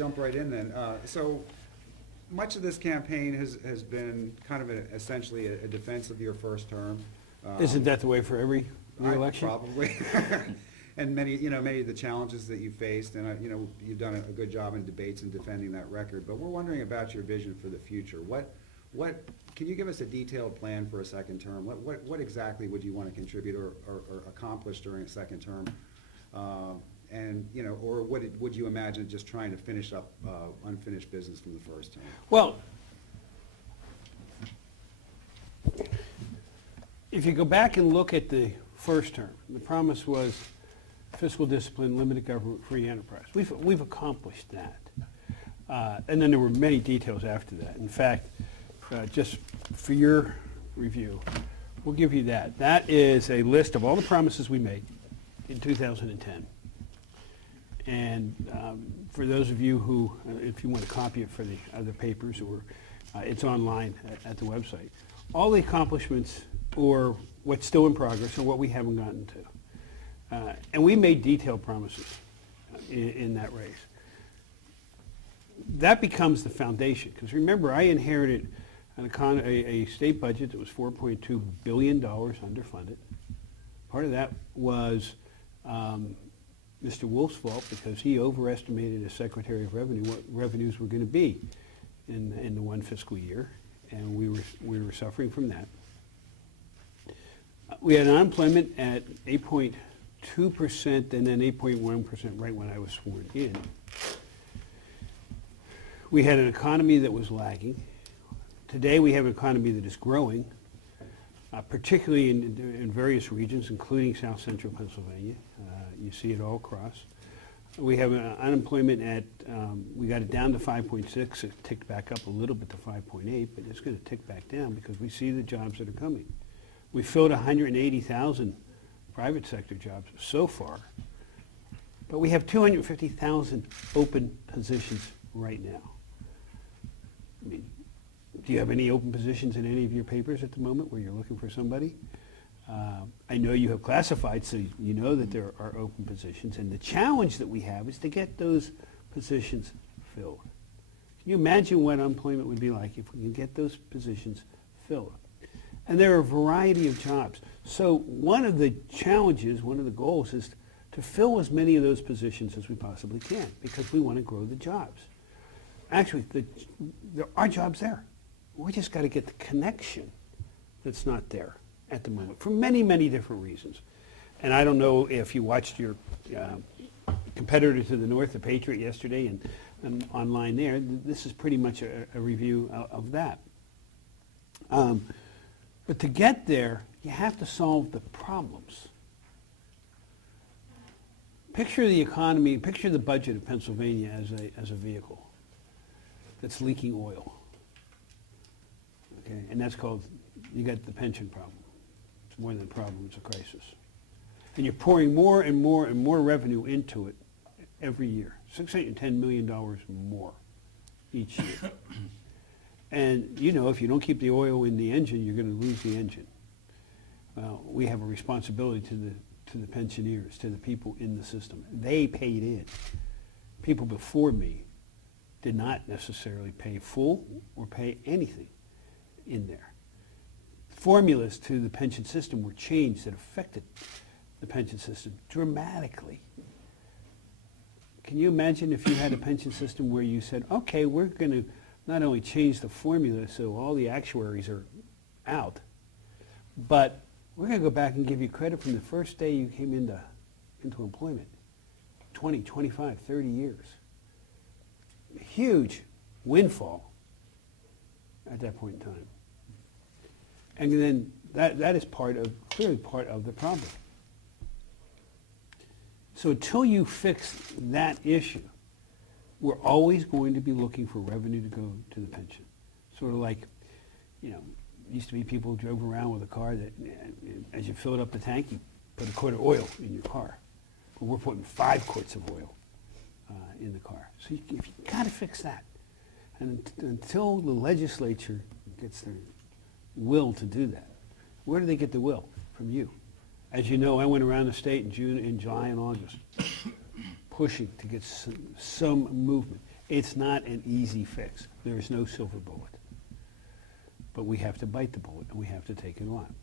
jump right in then. So much of this campaign has been kind of essentially a defense of your first term. Isn't that the way for every re-election? Probably. And many of the challenges that you faced, and you've done a good job in debates and defending that record. But we're wondering about your vision for the future. What can you give us a detailed plan for a second term? What exactly would you want to contribute or accomplish during a second term? And or would you imagine just trying to finish up unfinished business from the first term? Well, if you go back and look at the first term, the promise was fiscal discipline, limited government, free enterprise. We've accomplished that. And then there were many details after that. In fact, just for your review, we'll give you that. That is a list of all the promises we made in 2010. And for those of you who, if you want to copy it for the other papers, or it's online at the website, all the accomplishments or what's still in progress or what we haven't gotten to. And we made detailed promises in that race. That becomes the foundation, because remember, I inherited a state budget that was $4.2 billion underfunded. Part of that was Mr. Wolf's fault, because he overestimated as Secretary of Revenue what revenues were going to be in the one fiscal year, and we were suffering from that. We had unemployment at 8.2% and then 8.1% right when I was sworn in. We had an economy that was lagging. Today we have an economy that is growing, particularly in various regions, including South Central Pennsylvania. You see it all across. We have unemployment at, we got it down to 5.6. It ticked back up a little bit to 5.8, but it's going to tick back down because we see the jobs that are coming. We filled 180,000 private sector jobs so far, but we have 250,000 open positions right now. I mean, do you have any open positions in any of your papers at the moment where you're looking for somebody? I know you have classified, so you know that there are open positions, and the challenge that we have is to get those positions filled. Can you imagine what unemployment would be like if we can get those positions filled? And there are a variety of jobs. So one of the challenges, one of the goals is to fill as many of those positions as we possibly can, because we want to grow the jobs. Actually, there are jobs there. We just got to get the connection that's not there at the moment for many, many different reasons. And I don't know if you watched your competitor to the north, the Patriot, yesterday and online there. This is pretty much a review of that. But to get there, you have to solve the problems. Picture the economy, picture the budget of Pennsylvania as a vehicle that's leaking oil. Okay, and that's called, you got the pension problem. It's more than a problem, it's a crisis. And you're pouring more and more and more revenue into it every year. $610 million more each year. And you know, if you don't keep the oil in the engine, you're going to lose the engine. Well, we have a responsibility to the pensioners, to the people in the system. They paid in. People before me did not necessarily pay full or pay anything in there. Formulas to the pension system were changed that affected the pension system dramatically. Can you imagine if you had a pension system where you said, okay, we're going to not only change the formula so all the actuaries are out, but we're going to go back and give you credit from the first day you came into employment, 20, 25, 30 years. Huge windfall at that point in time. And then that is clearly part of the problem. So until you fix that issue, we're always going to be looking for revenue to go to the pension. Sort of like, you know, used to be people who drove around with a car that, as you filled up the tank, you put a quart of oil in your car. Well, we're putting 5 quarts of oil in the car. So you've got to fix that. And until the legislature gets their will to do that, where do they get the will? From you. As you know, I went around the state in July and August, pushing to get some movement. It's not an easy fix. There is no silver bullet. But we have to bite the bullet, and we have to take it on.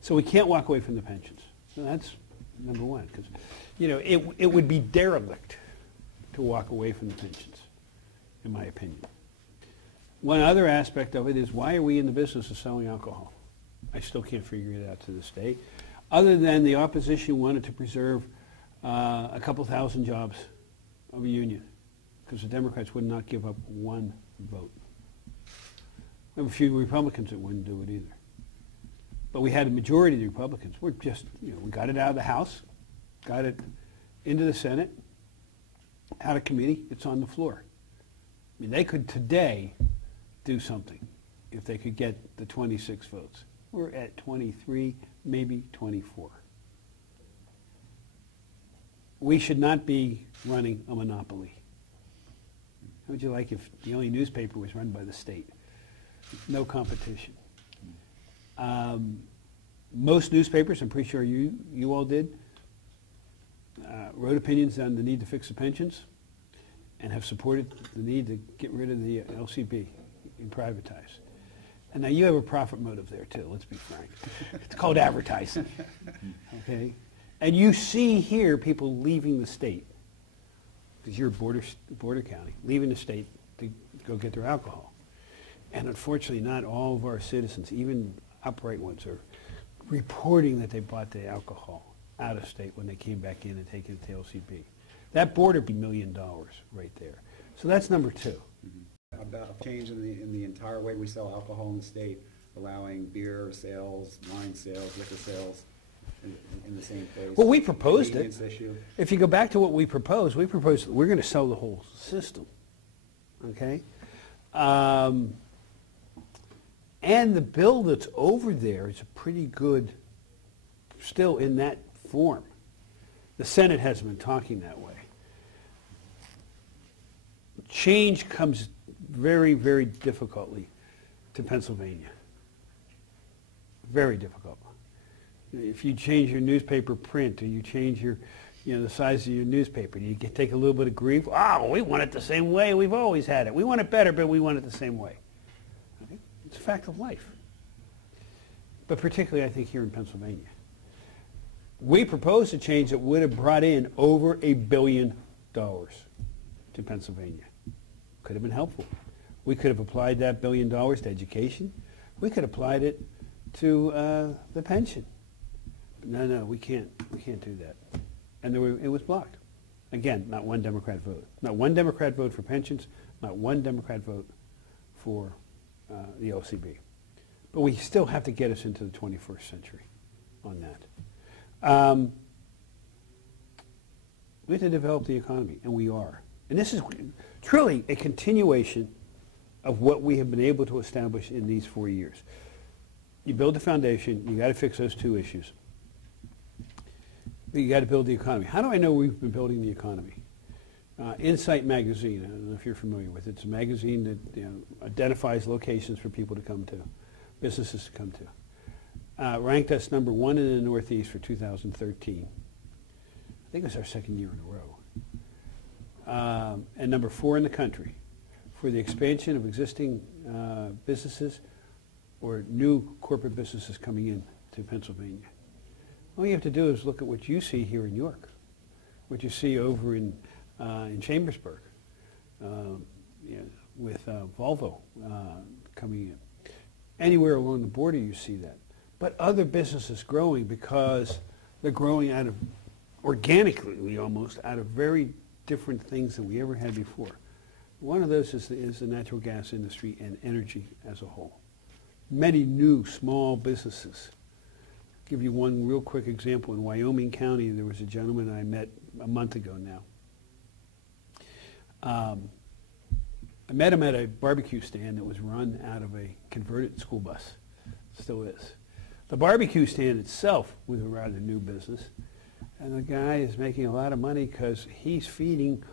So we can't walk away from the pensions. So that's number one, because it would be derelict to walk away from the pensions, in my opinion. One other aspect of it is, why are we in the business of selling alcohol? I still can't figure it out to this day, other than the opposition wanted to preserve a couple thousand jobs of a union, because the Democrats would not give up one vote. There were a few Republicans that wouldn't do it either. But we had a majority of the Republicans. We're just, we got it out of the House, got it into the Senate, out of committee, it's on the floor. I mean, they could today do something if they could get the 26 votes. We're at 23, maybe 24. We should not be running a monopoly. How would you like if the only newspaper was run by the state? No competition. Most newspapers, I'm pretty sure you all did, wrote opinions on the need to fix the pensions and have supported the need to get rid of the LCB and privatize. And now you have a profit motive there too, let's be frank. It's called advertising. Okay? And you see here people leaving the state, because you're a border county, leaving the state to go get their alcohol. And unfortunately, not all of our citizens, even upright ones, are reporting that they bought the alcohol out of state when they came back in and taken it to LCB. That border be $1 million right there. So that's number two. About change in the entire way we sell alcohol in the state, allowing beer sales, wine sales, liquor sales in the same place. Well, we proposed it. Issue. If you go back to what we proposed we're going to sell the whole system. Okay? And the bill that's over there is a pretty good, still in that form. The Senate hasn't been talking that way. Change comes very, very difficultly to Pennsylvania. Very difficult. If you change your newspaper print, or you change your, the size of your newspaper, you can take a little bit of grief. Oh, we want it the same way we've always had it. We want it better, but we want it the same way. Okay? It's a fact of life. But particularly, I think, here in Pennsylvania. We proposed a change that would have brought in over $1 billion to Pennsylvania. Could have been helpful. We could have applied that $1 billion to education. We could have applied it to the pension. But no, we can't do that. And it was blocked. Again, not one Democrat vote. Not one Democrat vote for pensions, not one Democrat vote for the LCB. But we still have to get us into the 21st century on that. We have to develop the economy, and we are. And this is truly a continuation of what we have been able to establish in these 4 years. You build the foundation, you got to fix those two issues. But you got to build the economy. How do I know we've been building the economy? Insight magazine, I don't know if you're familiar with it. It's a magazine that identifies locations for people to come to, businesses to come to. Ranked us number 1 in the Northeast for 2013. I think it was our second year in a row. And number 4 in the country for the expansion of existing businesses or new corporate businesses coming in to Pennsylvania. All you have to do is look at what you see here in York, what you see over in Chambersburg, with Volvo coming in. Anywhere along the border you see that. But other businesses growing because they're growing out of, organically almost, out of very different things than we ever had before. One of those is the natural gas industry and energy as a whole. Many new small businesses. I'll give you one real quick example. In Wyoming County, there was a gentleman I met a month ago now. I met him at a barbecue stand that was run out of a converted school bus. Still is. The barbecue stand itself was a rather new business. And the guy is making a lot of money because he's feeding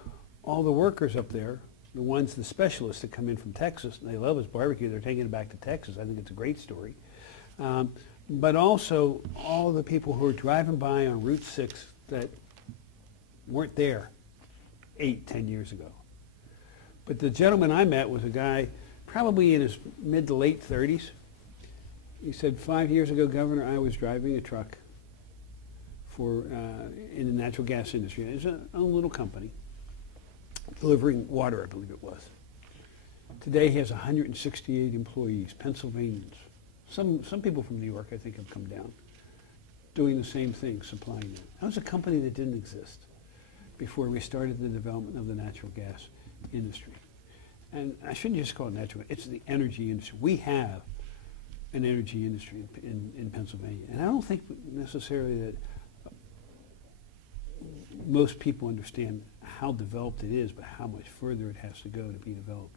all the workers up there, the specialists that come in from Texas. And they love his barbecue. They're taking it back to Texas. I think it's a great story. But also all the people who are driving by on Route 6 that weren't there 8, 10 years ago. But the gentleman I met was a guy probably in his mid to late 30s. He said, 5 years ago, Governor, I was driving a truck in the natural gas industry. It's a little company delivering water, I believe it was. Today he has 168 employees, Pennsylvanians. Some people from New York, I think, have come down, doing the same thing, supplying that. That was a company that didn't exist before we started the development of the natural gas industry. And I shouldn't just call it natural, it's the energy industry. We have an energy industry in Pennsylvania. And I don't think necessarily that most people understand how developed it is, but how much further it has to go to be developed.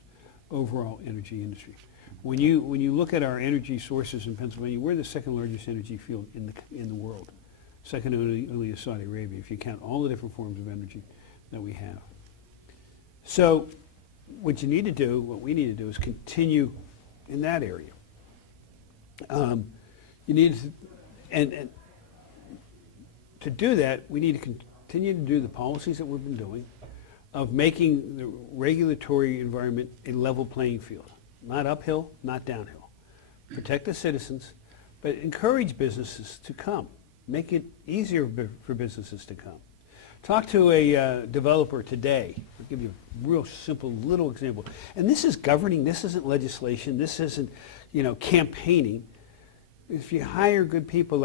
Overall energy industry. When you look at our energy sources in Pennsylvania, we're the second largest energy field in the world. Second only to Saudi Arabia, if you count all the different forms of energy that we have. So what you need to do, what we need to do is continue in that area. You need to, and to do that, we need to continue to do the policies that we've been doing of making the regulatory environment a level playing field. Not uphill, not downhill. Protect the citizens, but encourage businesses to come. Make it easier for businesses to come. Talk to a developer today. I'll give you a real simple little example. And this is governing, this isn't legislation, this isn't, campaigning. If you hire good people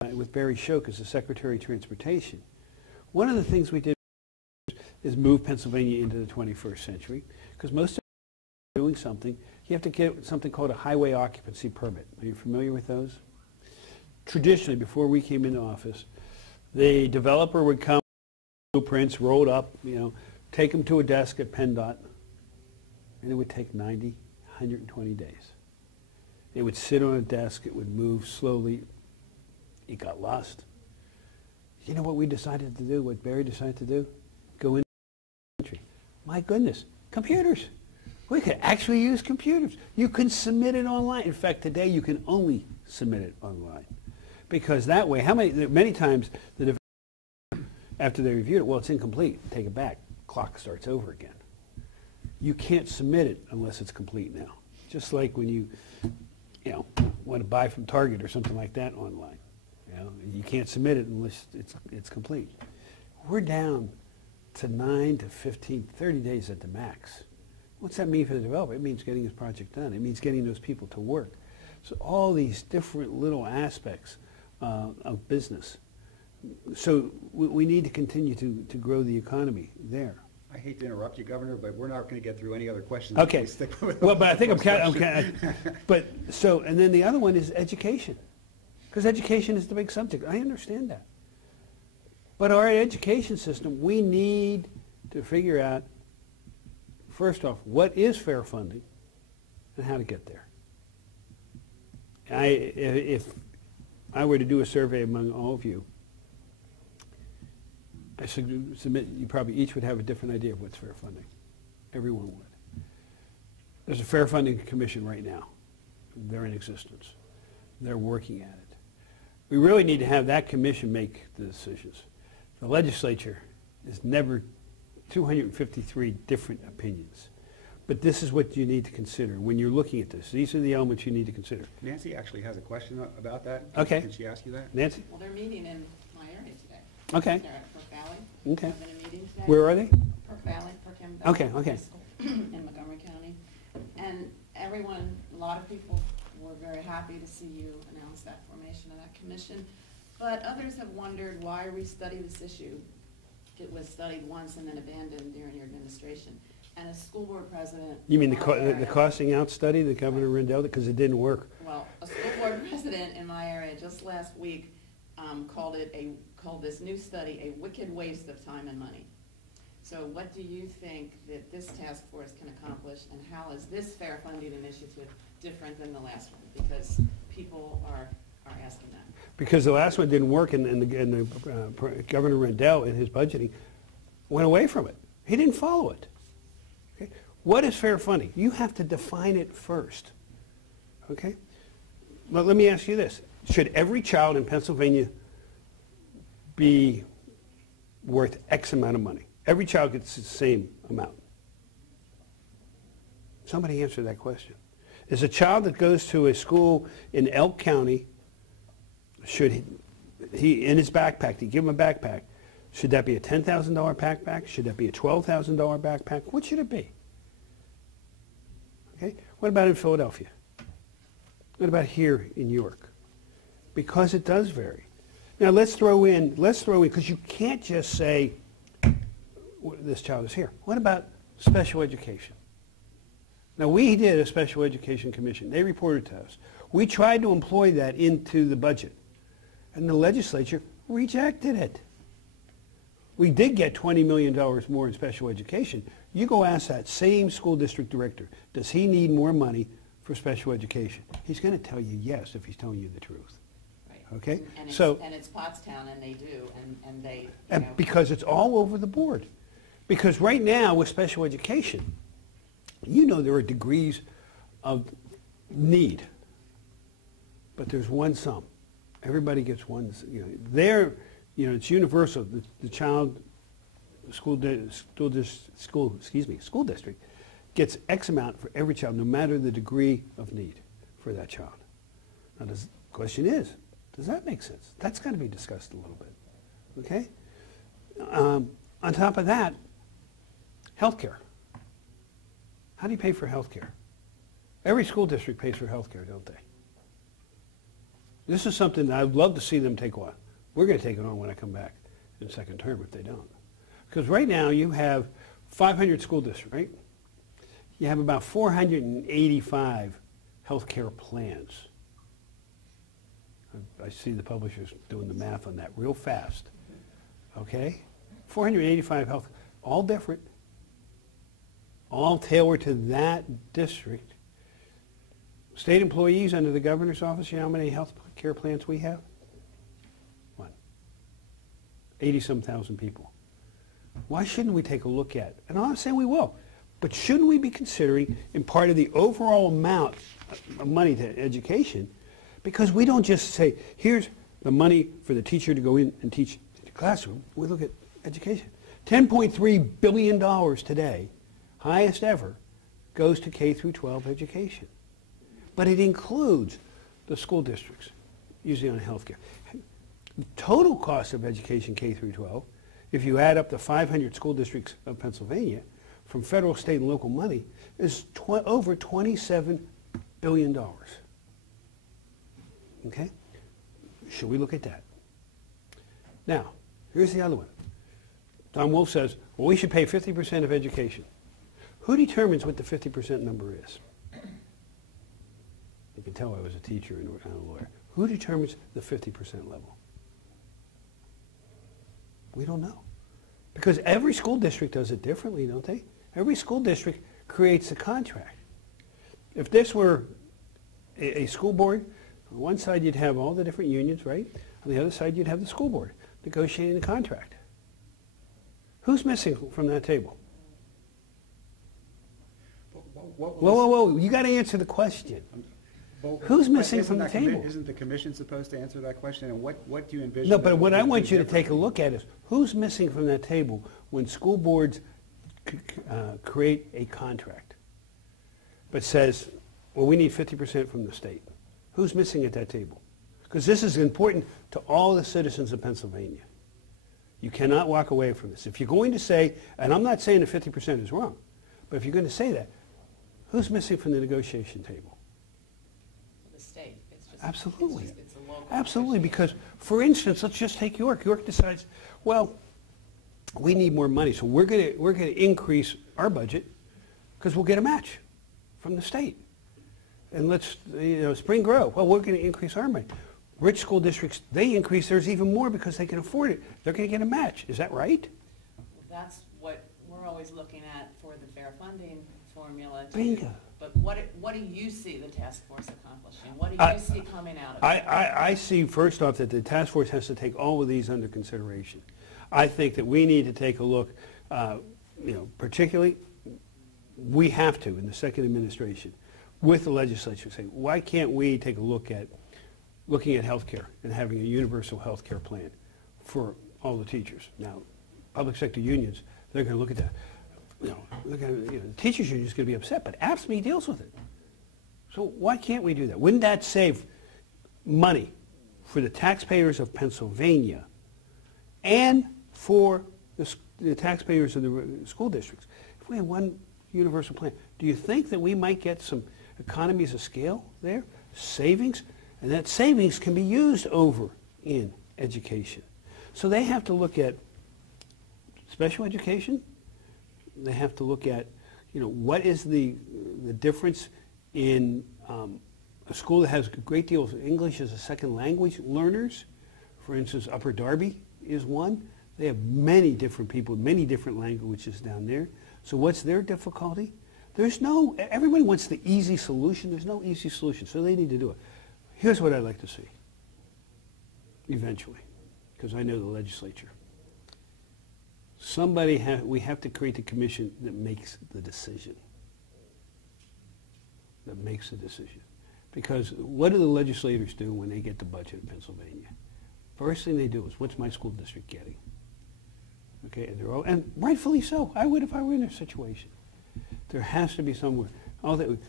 like with Barry Shoke as the Secretary of Transportation, one of the things we did is move Pennsylvania into the 21st century, because most of doing something, you have to get something called a highway occupancy permit. Are you familiar with those? Traditionally, before we came into office, the developer would come, blueprints rolled up, take them to a desk at PennDOT, and it would take 90, 120 days. It would sit on a desk, it would move slowly, it got lost. You know what we decided to do, what Barry decided to do? Go into the country. My goodness, computers. We could actually use computers. You can submit it online. In fact, today you can only submit it online. Because that way, many times, the developer, after they reviewed it, well, it's incomplete. Take it back. Clock starts over again. You can't submit it unless it's complete now. Just like when you want to buy from Target or something like that online. You can't submit it unless it's complete. We're down to 9 to 15, 30 days at the max. What's that mean for the developer? It means getting his project done. It means getting those people to work. So all these different little aspects of business. So we need to continue to grow the economy there. I hate to interrupt you, Governor, but we're not going to get through any other questions. Okay. Well, but I think and then the other one is education. Because education is the big subject. I understand that. But our education system, we need to figure out, first off, what is fair funding and how to get there. If I were to do a survey among all of you, I submit you probably each would have a different idea of what's fair funding. Everyone would. There's a Fair Funding Commission right now. They're in existence. They're working at it. We really need to have that commission make the decisions. The legislature is never 253 different opinions. But this is what you need to consider when you're looking at this. These are the elements you need to consider. Nancy actually has a question about that. Okay. Can she ask you that? Nancy? Well, they're meeting in my area today. Okay. They're at Perk Valley. Okay. Having a meeting today. Where are they? Perk Valley, Perkham Valley. Okay, okay. Fiscal, in Montgomery County. And everyone, a lot of people were very happy to see you announce that formation of that commission. But others have wondered why we study this issue. It was studied once and then abandoned during your administration. And as school board president... You mean the costing out study that Governor Rendell did? Because it didn't work. Well, a school board president in my area just last week called this new study a wicked waste of time and money. So what do you think that this task force can accomplish, and how is this fair funding initiative different than the last one? Because people are asking that. Because the last one didn't work, and Governor Rendell, in his budgeting, went away from it. He didn't follow it. Okay? What is fair funding? You have to define it first. Okay? Well, let me ask you this. Should every child in Pennsylvania be worth X amount of money? Every child gets the same amount. Somebody answer that question. Is a child that goes to a school in Elk County, should he in his backpack, you give him a backpack, should that be a $10,000 backpack? Should that be a $12,000 backpack? What should it be? Okay. What about in Philadelphia? What about here in York? Because it does vary. Now let's throw in, because you can't just say, this child is here. What about special education? Now we did a special education commission. They reported to us. We tried to employ that into the budget, and the legislature rejected it. We did get $20 million more in special education. You go ask that same school district director, does he need more money for special education? He's going to tell you yes if he's telling you the truth. Right. Okay? And it's Pottstown, and they do, and they, you know. Because it's all over the board. Because right now with special education, you know there are degrees of need, but there's one sum. Everybody gets one, you know, it's universal. The child, school district gets X amount for every child, no matter the degree of need for that child. Now the question is, does that make sense? That's got to be discussed a little bit, okay? On top of that, healthcare. How do you pay for health care? Every school district pays for health care, don't they? This is something that I'd love to see them take on. We're going to take it on when I come back in second term if they don't. Because right now you have 500 school districts, right? You have about 485 health care plans. I see the publishers doing the math on that real fast. Okay? 485 health, all different. All tailored to that district. State employees under the governor's office, you know how many health care plans we have? One. 80-some thousand people. Why shouldn't we take a look at it? And I'm not saying we will, but shouldn't we be considering in part of the overall amount of money to education, because we don't just say, here's the money for the teacher to go in and teach in the classroom. We look at education. $10.3 billion today, highest ever, goes to K through 12 education. But it includes the school districts, usually on health care. The total cost of education K through 12, if you add up the 500 school districts of Pennsylvania, from federal, state, and local money, is over $27 billion. Okay? Should we look at that? Now, here's the other one. Tom Wolf says, well, we should pay 50% of education. Who determines what the 50% number is? You can tell I was a teacher and a lawyer. Who determines the 50% level? We don't know. Because every school district does it differently, don't they? Every school district creates a contract. If this were a school board, on one side you'd have all the different unions, right? On the other side you'd have the school board negotiating the contract. Who's missing from that table? Whoa. You got to answer the question. Who's missing from the table? Isn't the commission supposed to answer that question? And what do you envision? No, but what I want you to take a look at is who's missing from that table when school boards create a contract but says, well, we need 50% from the state. Who's missing at that table? Because this is important to all the citizens of Pennsylvania. You cannot walk away from this. If you're going to say, and I'm not saying that 50% is wrong, but if you're going to say that, who's missing from the negotiation table? The state. It's just, absolutely. It's a local absolutely, because, for instance, let's just take York. York decides, well, we need more money, so we're going to increase our budget because we'll get a match from the state. And let's, Spring Grove, well, we're going to increase our money. Rich school districts, they increase theirs even more because they can afford it. They're going to get a match. Is that right? That's what we're always looking at for the fair funding formula. Bingo. But what do you see the task force accomplishing? What do you see coming out of it? I see, first off, that the task force has to take all of these under consideration. I think that we need to take a look, particularly, we have to, in the second administration, with the legislature, say, why can't we take a look at looking at health care and having a universal health care plan for all the teachers? Now, public sector unions, they're going to look at that. look at, the teachers union is going to be upset, but AFSCME deals with it. So why can't we do that? Wouldn't that save money for the taxpayers of Pennsylvania and for the taxpayers of the school districts? If we had one universal plan, do you think that we might get some economies of scale there, savings, and that savings can be used over in education? So they have to look at special education. They have to look at, what is the difference in a school that has a great deal of English as a second language learners. For instance, Upper Darby is one. They have many different people, many different languages down there. So what's their difficulty? Everybody wants the easy solution. There's no easy solution, so they need to do it. Here's what I'd like to see, eventually, because I know the legislature. We have to create a commission that makes the decision. Because what do the legislators do when they get the budget in Pennsylvania? First thing they do is, what's my school district getting? Okay, and rightfully so. I would if I were in their situation. There has to be somewhere.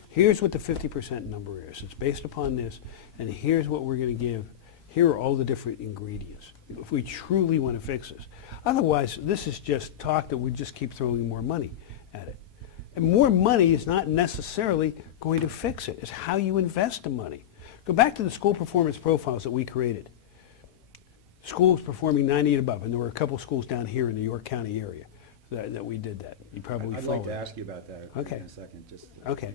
Here's what the 50% number is. It's based upon this, and here's what we're going to give. Here are all the different ingredients if we truly want to fix this. Otherwise, this is just talk that we just keep throwing more money at it. And more money is not necessarily going to fix it. It's how you invest the money. Go back to the school performance profiles that we created. Schools performing 90 and above, and there were a couple schools down here in the York County area that we did that. You probably I'd like to ask you about that in a second. Okay.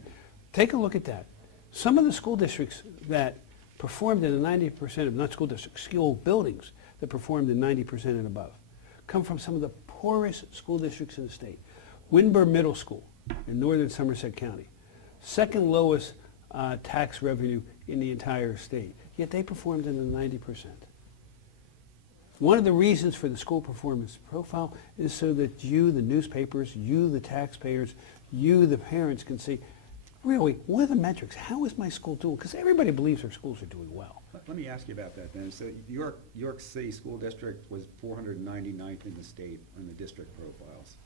Take a look at that. Some of the school districts that performed in the 90% of, not school districts, school buildings that performed in 90% and above come from some of the poorest school districts in the state. Windber Middle School in northern Somerset County, second lowest tax revenue in the entire state, yet they performed in the 90%. One of the reasons for the school performance profile is so that you, the newspapers, you, the taxpayers, you, the parents, can see, really, what are the metrics? How is my school doing? Because everybody believes their schools are doing well. Let me ask you about that then. So York City School District was 499th in the state on the district profiles.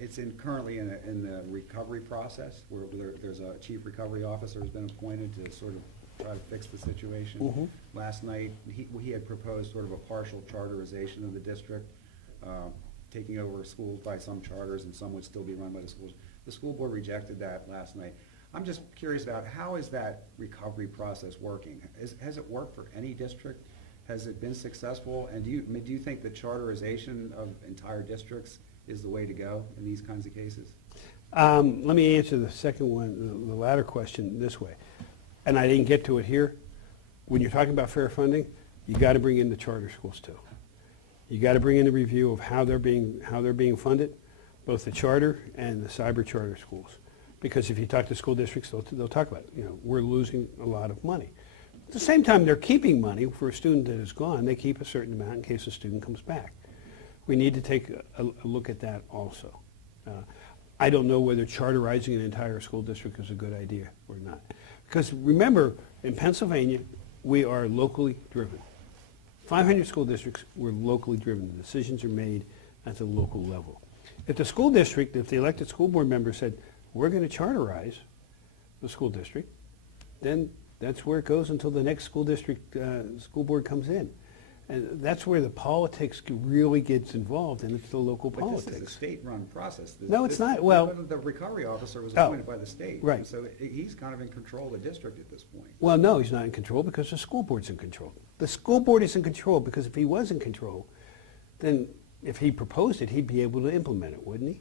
It's currently in the recovery process, where there's a chief recovery officer who's been appointed to sort of try to fix the situation. Mm-hmm. Last night, he had proposed sort of a partial charterization of the district, taking over schools by some charters, and some would still be run by the schools. The school board rejected that last night. I'm just curious about, how is that recovery process working? Has it worked for any district? Has it been successful? And do you think the charterization of entire districts is the way to go in these kinds of cases? Let me answer the second one, the latter question, this way. And I didn't get to it here. When you're talking about fair funding, you got to bring in the charter schools too. You got to bring in a review of how they're being funded, both the charter and the cyber charter schools. Because if you talk to school districts, they'll talk about it. We're losing a lot of money. At the same time, they're keeping money for a student that is gone. They keep a certain amount in case the student comes back. We need to take a look at that also. I don't know whether charterizing an entire school district is a good idea or not. Because remember, in Pennsylvania, we are locally driven. 500 school districts, we're locally driven. The decisions are made at the local level. If the school district, if the elected school board member said, we're going to charterize the school district, then that's where it goes until the next school district, school board comes in. And that's where the politics really gets involved, and it's the local politics. But this is a state-run process. No, it's not. Well, the recovery officer was appointed by the state. Right. So he's kind of in control of the district at this point. Well, no, he's not in control because the school board's in control. The school board is in control because if he was in control, then if he proposed it, he'd be able to implement it, wouldn't he?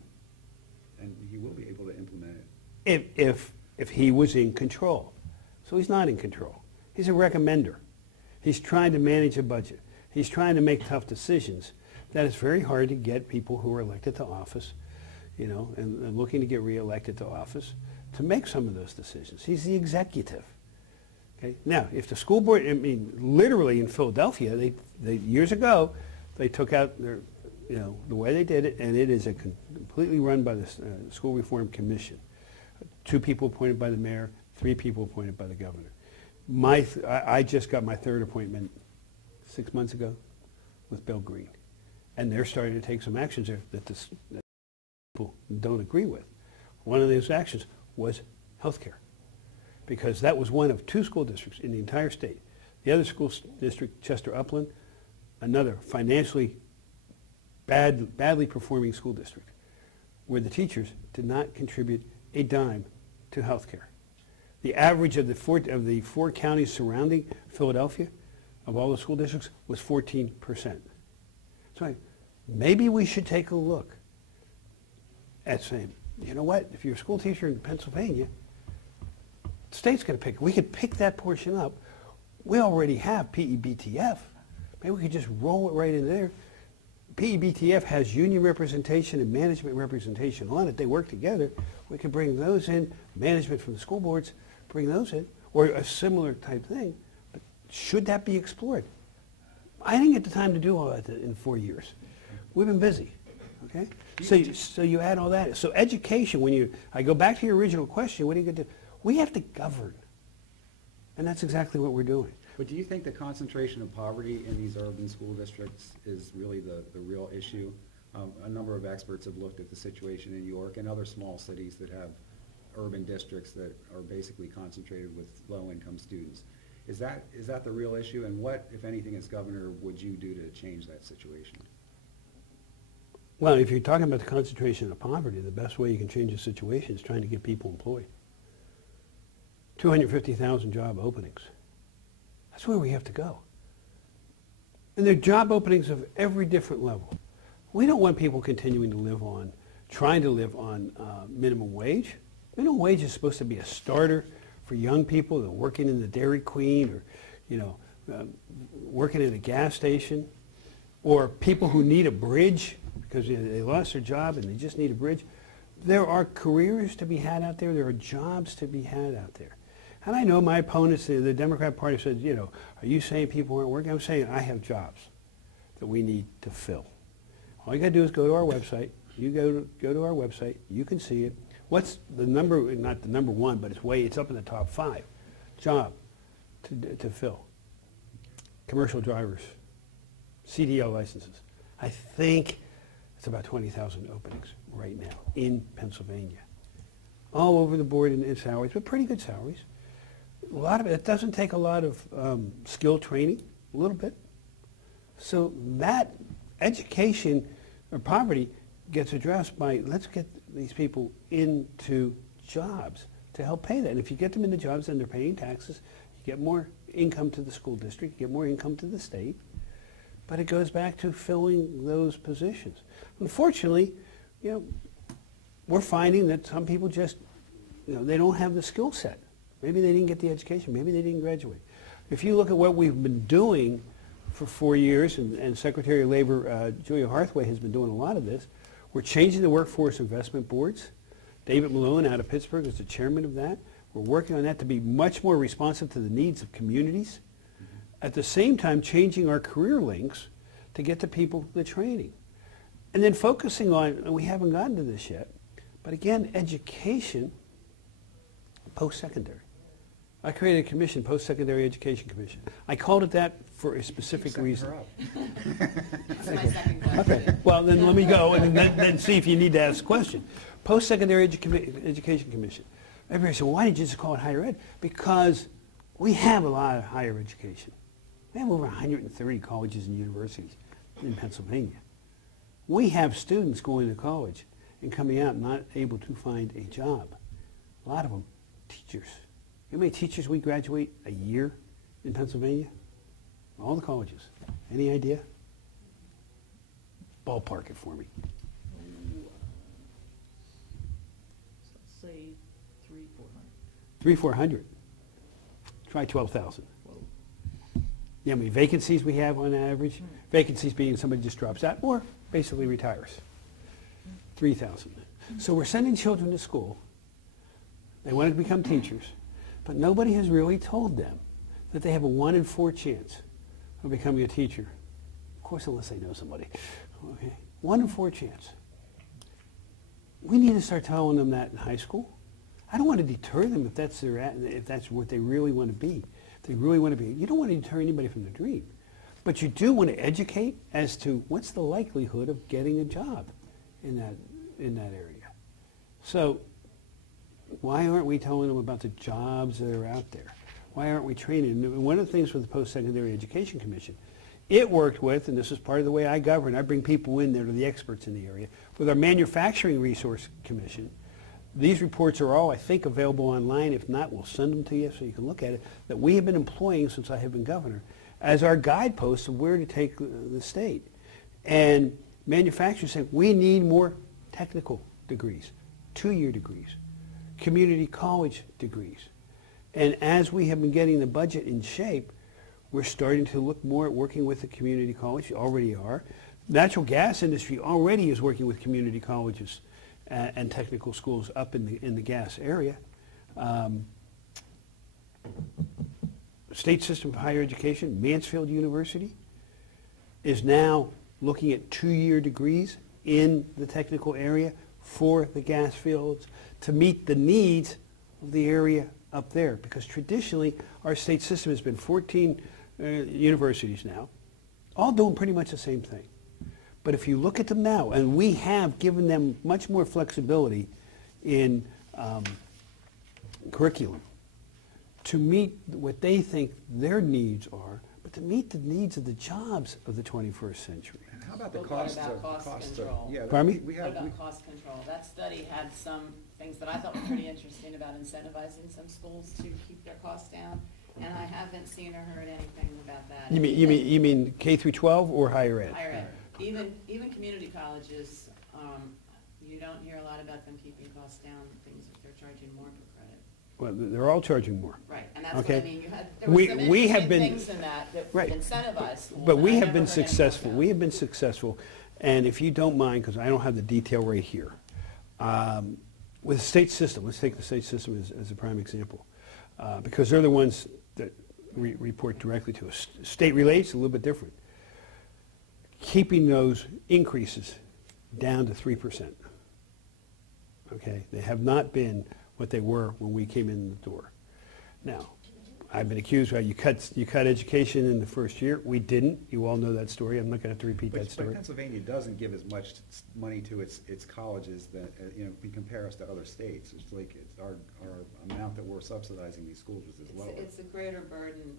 And he will be able to implement it. If he was in control. So he's not in control. He's a recommender. He's trying to manage a budget. He's trying to make tough decisions. That is very hard to get people who are elected to office, and looking to get reelected to office, to make some of those decisions. He's the executive. Okay? Now, if the school board, literally in Philadelphia, they years ago, they took out their, the way they did it, and it is completely run by the School Reform Commission. 2 people appointed by the mayor, 3 people appointed by the governor. I just got my 3rd appointment 6 months ago with Bill Green. And they're starting to take some actions there that people don't agree with. One of those actions was healthcare, because that was one of 2 school districts in the entire state. The other school district, Chester Upland, another financially badly performing school district, where the teachers did not contribute a dime to healthcare. The average of the 4 counties surrounding Philadelphia, of all the school districts, was 14%. So maybe we should take a look at saying, you know what, if you're a school teacher in Pennsylvania, the state's going to pick. We could pick that portion up. We already have PEBTF. Maybe we could just roll it right in there. PEBTF has union representation and management representation on it. They work together. We could bring those in, management from the school boards, bring those in, or a similar type thing. But should that be explored? I didn't get the time to do all that in 4 years. We've been busy, okay? So you add all that. So education, I go back to your original question, what are you going to do? We have to govern. And that's exactly what we're doing. But do you think the concentration of poverty in these urban school districts is really the real issue? A number of experts have looked at the situation in New York and other small cities that have urban districts that are basically concentrated with low-income students. Is that the real issue? And what, if anything, as governor, would you do to change that situation? Well, if you're talking about the concentration of poverty, the best way you can change the situation is trying to get people employed. 250,000 job openings. That's where we have to go. And there are job openings of every different level. We don't want people continuing to trying to live on minimum wage. Minimum wage is supposed to be a starter for young people that are working in the Dairy Queen or, working at a gas station, or people who need a bridge because they lost their job and they just need a bridge. There are careers to be had out there. There are jobs to be had out there. And I know my opponents, the Democrat Party, said, are you saying people aren't working? I'm saying I have jobs that we need to fill. All you got to do is go to our website. You go to our website. You can see it. What's the number? Not the number 1, but it's up in the top 5. Job to fill. Commercial drivers, CDL licenses. I think it's about 20,000 openings right now in Pennsylvania, all over the board in salaries, but pretty good salaries. A lot of it doesn't take a lot of skill training, a little bit. So that education or poverty gets addressed by, let's get these people into jobs to help pay that. And if you get them into jobs, then they're paying taxes. You get more income to the school district, you get more income to the state. But it goes back to filling those positions. Unfortunately, we're finding that some people just, they don't have the skill set. Maybe they didn't get the education. Maybe they didn't graduate. If you look at what we've been doing for 4 years, and Secretary of Labor Julia Harthway has been doing a lot of this, we're changing the workforce investment boards. David Malone out of Pittsburgh is the chairman of that. We're working on that to be much more responsive to the needs of communities. At the same time, changing our career links to get to people the training. And then focusing on, and we haven't gotten to this yet, but again, education post-secondary. I created a commission, Post-Secondary Education Commission. I called it that for a specific reason. That's my second question. Okay, well then let me go and then see if you need to ask a question. Post-Secondary Education Commission. Everybody said, well, why did you just call it higher ed? Because we have a lot of higher education. We have over 130 colleges and universities in Pennsylvania. We have students going to college and coming out not able to find a job. A lot of them, teachers. You know how many teachers we graduate a year in Pennsylvania? All the colleges. Any idea? Ballpark it for me. Say 300-400. Try 12,000. You know how many vacancies we have on average? Vacancies being somebody just drops out or basically retires. 3,000. So we're sending children to school. They want to become teachers, but nobody has really told them that they have a 1 in 4 chance of becoming a teacher. Of course, unless they know somebody. Okay, 1 in 4 chance. We need to start telling them that in high school. I don't want to deter them if that's what they really want to be. If they really want to be, you don't want to deter anybody from their dream, but you do want to educate as to what's the likelihood of getting a job in in that area. So why aren't we telling them about the jobs that are out there? Why aren't we training? And one of the things with the Post-Secondary Education Commission, it worked with, and this is part of the way I govern, I bring people in there to the experts in the area, with our Manufacturing Resource Commission. These reports are all, I think, available online. If not, we'll send them to you so you can look at it, that we have been employing since I have been governor as our guideposts of where to take the state. And manufacturers say, we need more technical degrees, 2-year degrees, community college degrees. And as we have been getting the budget in shape, we're starting to look more at working with the community college. We already are. Natural gas industry already is working with community colleges and technical schools up in the gas area. State system for higher education, Mansfield University, is now looking at 2-year degrees in the technical area for the gas fields to meet the needs of the area up there. Because traditionally, our state system has been 14 universities now, all doing pretty much the same thing. But if you look at them now, and we have given them much more flexibility in curriculum to meet what they think their needs are, but to meet the needs of the jobs of the 21st century. And how about the Well, cost what of about cost of, control? yeah, Pardon me? we What have, about cost control? That study had some things that I thought were pretty interesting about incentivizing some schools to keep their costs down, and I haven't seen or heard anything about that. You mean K through 12 or higher ed? Higher ed. Even community colleges, you don't hear a lot about them keeping costs down, things if they're charging more per credit. Well, they're all charging more. Right, and that's Okay. what I mean. There were some We have interesting been, things in that right. would incentivize schools. But and we I have never been heard anything successful. about We it. have been successful. And if you don't mind, because I don't have the detail right here, with the state system, let's take the state system as a prime example, because they're the ones that report directly to us. State relates a little bit different. Keeping those increases down to 3%. Okay, they have not been what they were when we came in the door. Now, I've been accused, well, you cut education in the first year. We didn't. You all know that story. I'm not going to have to repeat that but story. Pennsylvania doesn't give as much money to its colleges that, if you compare us to other states. It's like our amount that we're subsidizing these schools is lower. It's a greater burden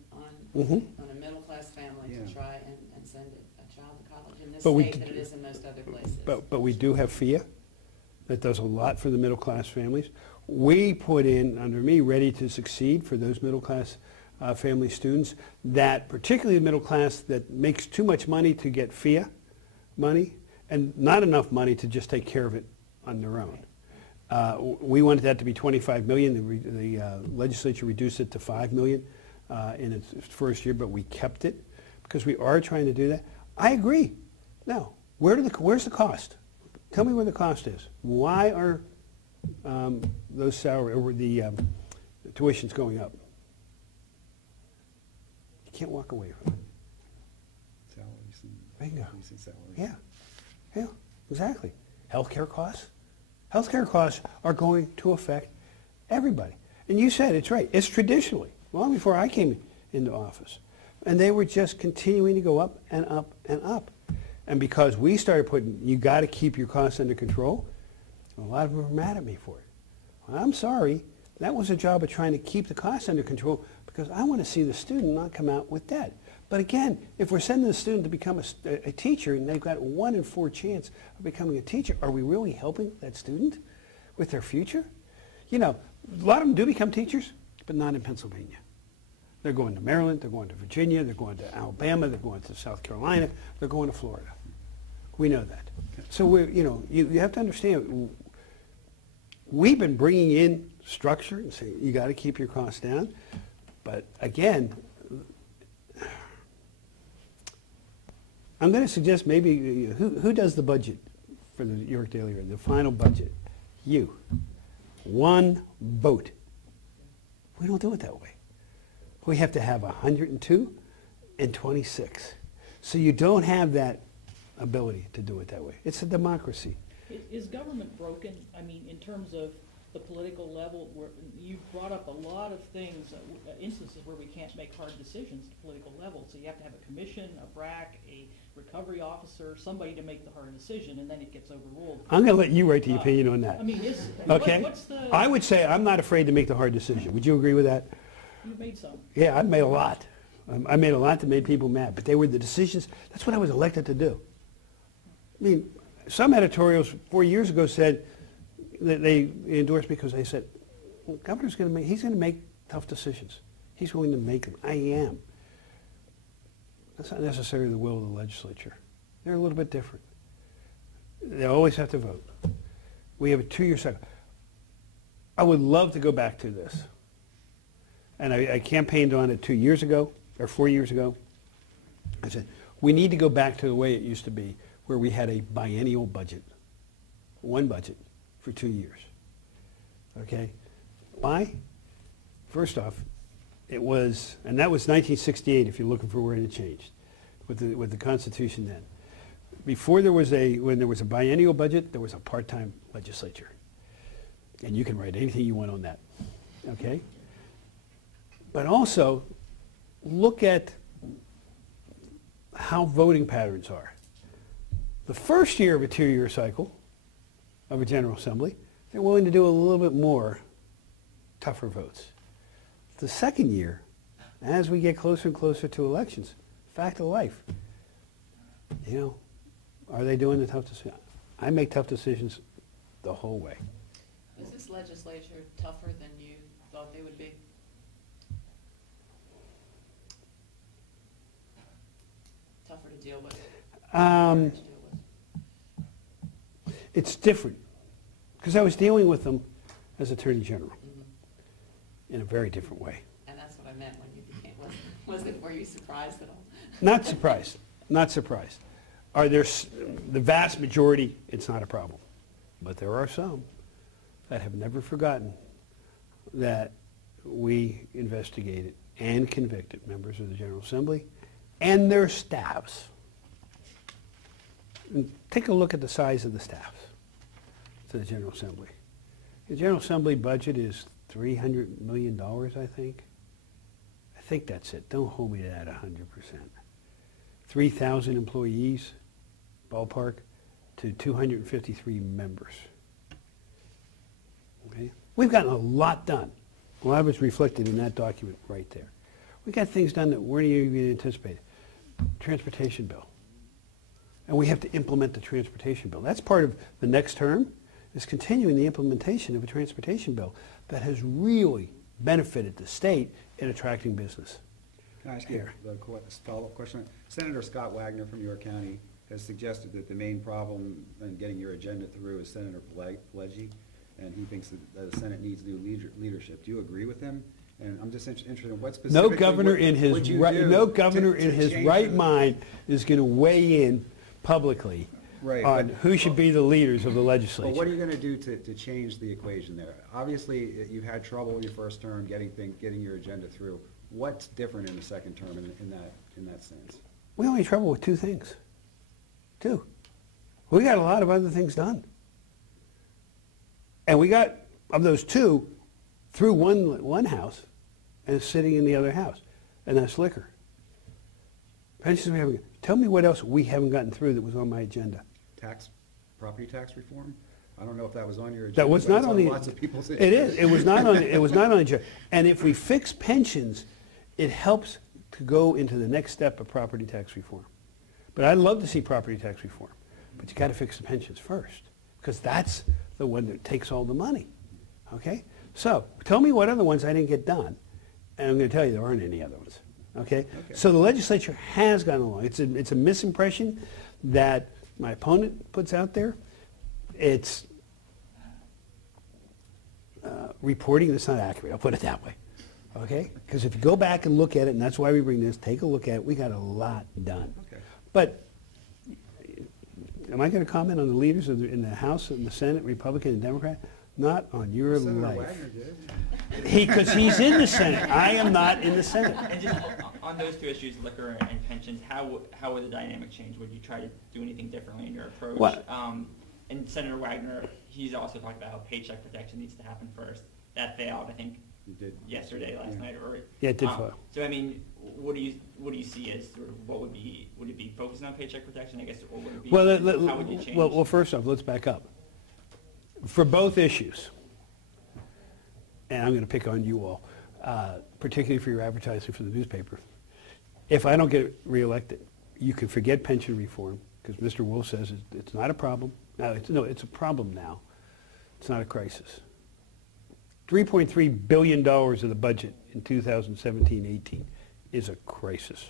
Mhm. on a middle-class family Yeah. to try and send a child to college in this But we state d- than it is in most other places. But we do have FIA that does a lot for the middle-class families. We put in, under me, Ready to Succeed for those middle-class family students, that particularly the middle class that makes too much money to get FIA money and not enough money to just take care of it on their own. We wanted that to be $25 million. The legislature reduced it to $5 million in its first year, but we kept it because we are trying to do that. I agree. Now, where's the cost? Tell me where the cost is. Why are those salary or the tuitions going up? You can't walk away from it. Salaries and Bingo. increase in salaries. Yeah, exactly. Healthcare costs. Healthcare costs are going to affect everybody. And you said it's right. It's traditionally, long before I came into office. And they were just continuing to go up and up and up. And because we started putting, you got to keep your costs under control, a lot of them are mad at me for it. Well, I'm sorry. That was a job of trying to keep the costs under control because I want to see the student not come out with debt. But again, if we're sending the student to become a teacher and they've got 1 in 4 chance of becoming a teacher, are we really helping that student with their future? You know, a lot of them do become teachers, but not in Pennsylvania. They're going to Maryland, they're going to Virginia, they're going to Alabama, they're going to South Carolina, they're going to Florida. We know that. So you have to understand, we've been bringing in structure and saying you got to keep your costs down. But again, I'm going to suggest maybe who does the budget for the York Daily Record, the final budget? You. 1 vote. We don't do it that way. We have to have 102 and 26. So you don't have that ability to do it that way. It's a democracy. Is government broken? I mean, in terms of the political level, where you brought up a lot of things, instances where we can't make hard decisions at the political level. So you have to have a commission, a BRAC, a recovery officer, somebody to make the hard decision, and then it gets overruled. I'm going to let you write the opinion on that. I mean, Okay? what's the? I would say I'm not afraid to make the hard decision. Would you agree with that? You've made some. Yeah, I've made a lot. I made a lot that made people mad, but they were the decisions. That's what I was elected to do. I mean, some editorials 4 years ago said that they endorsed because they said, well, governor's going to make, he's going to make tough decisions. He's willing to make them. I am. That's not necessarily the will of the legislature. They're a little bit different. They always have to vote. We have a 2-year cycle. I would love to go back to this. And I campaigned on it 2 years ago, or 4 years ago. I said, we need to go back to the way it used to be, where we had a biennial budget, one budget for 2 years. Okay? Why? First off, it was, and that was 1968 if you're looking for where it changed, with the Constitution then. Before there was when there was a biennial budget, there was a part-time legislature. And you can write anything you want on that. Okay? But also, look at how voting patterns are. The first year of a 2-year cycle of a General Assembly, they're willing to do a little bit more tougher votes. The second year, as we get closer and closer to elections, fact of life, you know, are they doing the tough decisions? I make tough decisions the whole way. Is this legislature tougher than you thought they would be? Tougher to deal with? Harder to deal with? It's different, because I was dealing with them as Attorney General in a very different way. And that's what I meant when you became, were you surprised at all? Not surprised. Not surprised. Are there the vast majority? It's not a problem, but there are some that have never forgotten that we investigated and convicted members of the General Assembly and their staffs. And take a look at the size of the staffs to the General Assembly. The General Assembly budget is $300 million, I think. I think that's it. Don't hold me to that 100%. 3,000 employees, ballpark, to 253 members. Okay? We've gotten a lot done. A lot of it's reflected in that document right there. We got things done that weren't even anticipated. Transportation bill. And we have to implement the transportation bill. That's part of the next term, is continuing the implementation of a transportation bill that has really benefited the state in attracting business. Can I ask you a follow-up question? Senator Scott Wagner from York County has suggested that the main problem in getting your agenda through is Senator Pileggi, and he thinks that the Senate needs new leadership. Do you agree with him? And I'm just interested in what specifically No governor in his right mind is going to weigh in publicly on who should be the leaders of the legislature. But what are you going to do to change the equation there? Obviously, you've had trouble in your first term getting your agenda through. What's different in the second term in that sense? We only have trouble with two things. Two. We got a lot of other things done. And we got, of those two, through one house and it's sitting in the other house, and that's liquor. Pensions we haven't. Tell me what else we haven't gotten through that was on my agenda. Property tax reform? I don't know if that was on your agenda. That was not on the. Lots of people's it is. It was not on. It was not on the agenda. And if we fix pensions, it helps to go into the next step of property tax reform. But I'd love to see property tax reform, but you got to fix the pensions first, because that's the one that takes all the money. Okay. So tell me what other ones I didn't get done, and I'm going to tell you there aren't any other ones. Okay? So the legislature has gone along. It's a misimpression that my opponent puts out there. It's reporting that's not accurate. I'll put it that way. Okay? Because if you go back and look at it, and that's why we bring this, take a look at it, we got a lot done. Okay. But am I going to comment on the leaders in the House and the Senate, Republican and Democrat? Not on your Senator life. Wagner did. Because he's in the Senate. I am not in the Senate. And just on those two issues, liquor and pensions, how would the dynamic change? Would you try to do anything differently in your approach? What? And Senator Wagner, he's also talked about how paycheck protection needs to happen first. That failed. I think You did. yesterday, last Yeah. night, or. Yeah, it did file. So I mean, what do you see as sort of would it be focusing on paycheck protection, I guess, or would it be, how would you change? Well, first off, let's back up. For both issues, and I'm going to pick on you all, particularly for your advertising for the newspaper, if I don't get reelected, you can forget pension reform, because Mr. Wolf says it's not a problem. It's a problem now. It's not a crisis. $3.3 billion of the budget in 2017-18 is a crisis.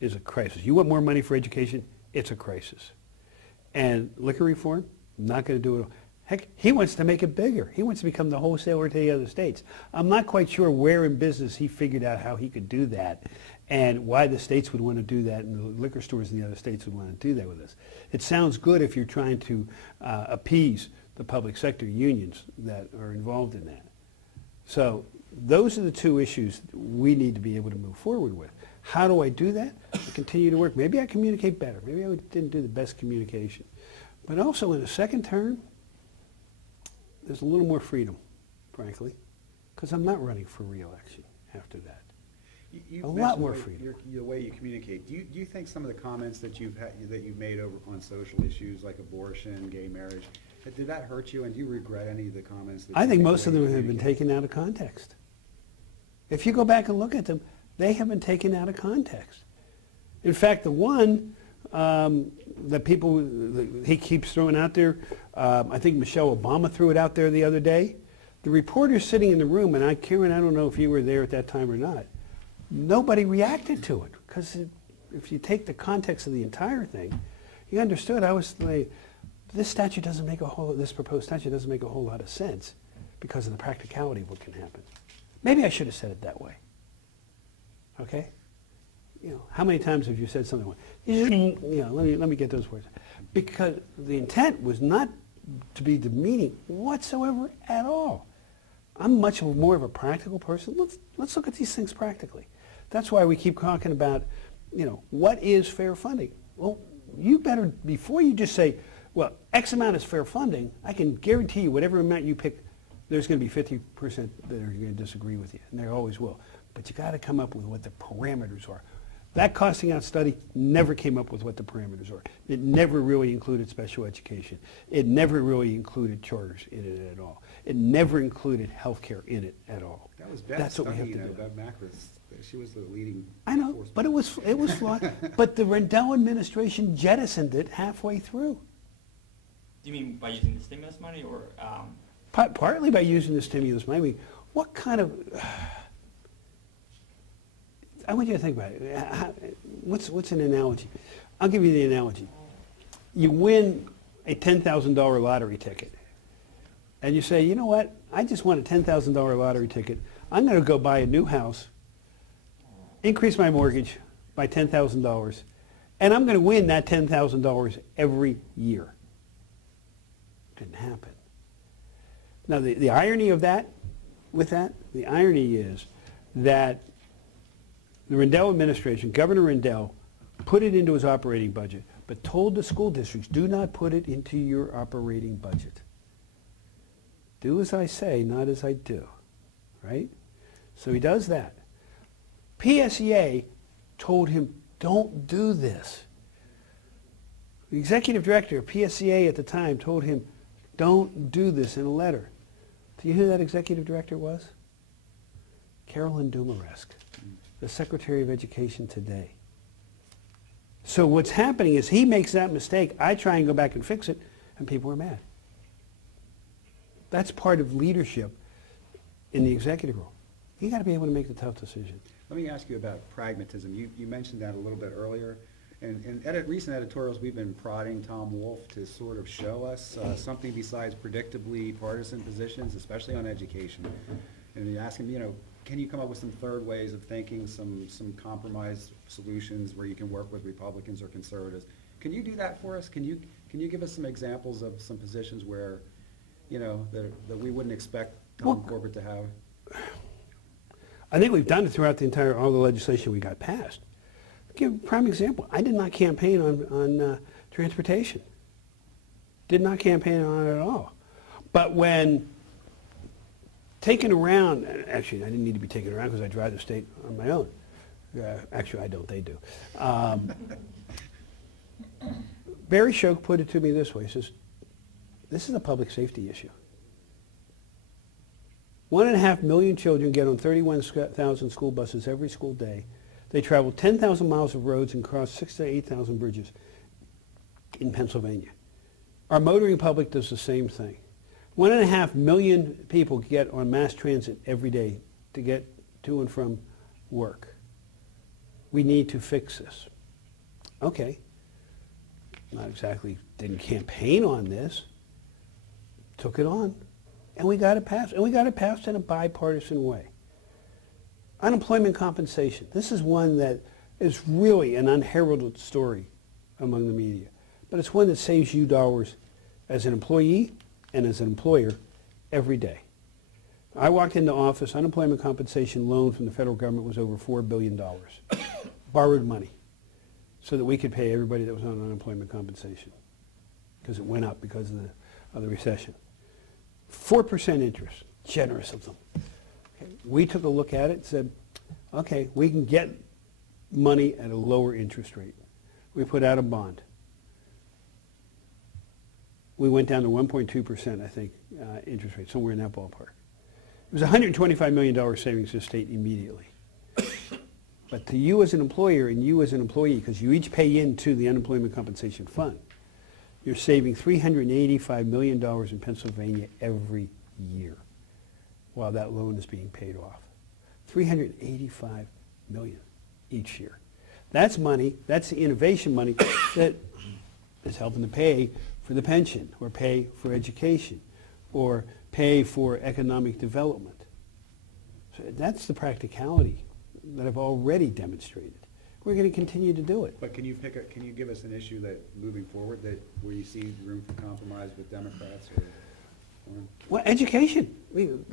Is a crisis. You want more money for education? It's a crisis. And liquor reform? Not going to do it. Heck, he wants to make it bigger. He wants to become the wholesaler to the other states. I'm not quite sure where in business he figured out how he could do that and why the states would want to do that and the liquor stores in the other states would want to do that with us. It sounds good if you're trying to appease the public sector unions that are involved in that. So those are the two issues we need to be able to move forward with. How do I do that? I continue to work. Maybe I communicate better. Maybe I didn't do the best communication. But also in the second term, there's a little more freedom, frankly, because I'm not running for re-election after that. You've A lot mentioned more the way- freedom. The way you communicate. Do you think some of the comments that you've made over on social issues like abortion, gay marriage, did that hurt you? And do you regret any of the comments? That I you think made, the most of way them you have been communicate? taken out of context. If you go back and look at them, they have been taken out of context. In fact, the one that he keeps throwing out there, I think Michelle Obama threw it out there the other day. The reporters sitting in the room, and Karen, I don't know if you were there at that time or not, nobody reacted to it because if you take the context of the entire thing, you understood. I was like, this proposed statute doesn't make a whole lot of sense because of the practicality of what can happen. Maybe I should have said it that way. Okay? You know, how many times have you said something like, let me get those words. Because the intent was not to be demeaning whatsoever at all. I'm much more of a practical person. Let's look at these things practically. That's why we keep talking about, what is fair funding? Well, you better, before you just say, well, X amount is fair funding, I can guarantee you whatever amount you pick, there's going to be 50% that are going to disagree with you, and there always will. But you got to come up with what the parameters are. That costing out study never came up with what the parameters are. It never really included special education. It never really included charters in it at all. It never included health care in it at all. That was Beth's That's what we have study, to do. Bev Macris. She was the leading. I know, force but it was flawed. But the Rendell administration jettisoned it halfway through. Do you mean by using the stimulus money, or? Partly by using the stimulus money. I mean, what kind of... I want you to think about it. What's an analogy? I'll give you the analogy. You win a $10,000 lottery ticket, and you say, you know what? I just won a $10,000 lottery ticket. I'm going to go buy a new house, increase my mortgage by $10,000, and I'm going to win that $10,000 every year. Didn't happen. Now, the irony of that, the irony is that the Rendell administration, Governor Rendell, put it into his operating budget, but told the school districts, do not put it into your operating budget. Do as I say, not as I do, right? So he does that. PSEA told him, don't do this. The executive director of PSEA at the time told him, don't do this in a letter. Do you know who that executive director was? Carolyn Dumaresque, the Secretary of Education today. So what's happening is he makes that mistake, I try and go back and fix it, and people are mad. That's part of leadership in the executive role. You got to be able to make the tough decision. Let me ask you about pragmatism. You mentioned that a little bit earlier. And in recent editorials, we've been prodding Tom Wolf to sort of show us something besides predictably partisan positions, especially on education. And you ask him, can you come up with some third ways of thinking, some compromise solutions where you can work with Republicans or conservatives? Can you do that for us? Can you give us some examples of some positions where, that we wouldn't expect Tom Corbett to have? I think we've done it throughout all the legislation we got passed. Give a prime example. I did not campaign on transportation. Did not campaign on it at all. But when taken around, actually I didn't need to be taken around because I drive the state on my own. Actually I don't, they do. Barry Shoke put it to me this way, he says, this is a public safety issue. 1.5 million children get on 31,000 school buses every school day. They travel 10,000 miles of roads and cross 6,000 to 8,000 bridges in Pennsylvania. Our motoring public does the same thing. 1.5 million people get on mass transit every day to get to and from work. We need to fix this. Okay. Not exactly, didn't campaign on this. Took it on. And we got it passed. And we got it passed in a bipartisan way. Unemployment compensation. This is one that is really an unheralded story among the media. But it's one that saves you dollars as an employee and as an employer every day. I walked into office, unemployment compensation loan from the federal government was over $4 billion. Borrowed money so that we could pay everybody that was on unemployment compensation because it went up because of the recession. 4% interest, generous of them. Okay. We took a look at it and said, okay, we can get money at a lower interest rate. We put out a bond. We went down to 1.2%, I think, interest rate, somewhere in that ballpark. It was $125 million savings to the state immediately. But to you as an employer and you as an employee, because you each pay into the unemployment compensation fund, you're saving $385 million in Pennsylvania every year while that loan is being paid off. $385 million each year. That's money, that's the innovation money that is helping to pay for the pension or pay for education or pay for economic development. So that's the practicality that I've already demonstrated. We're going to continue to do it. But can you give us an issue that moving forward that where you see room for compromise with Democrats or well, education.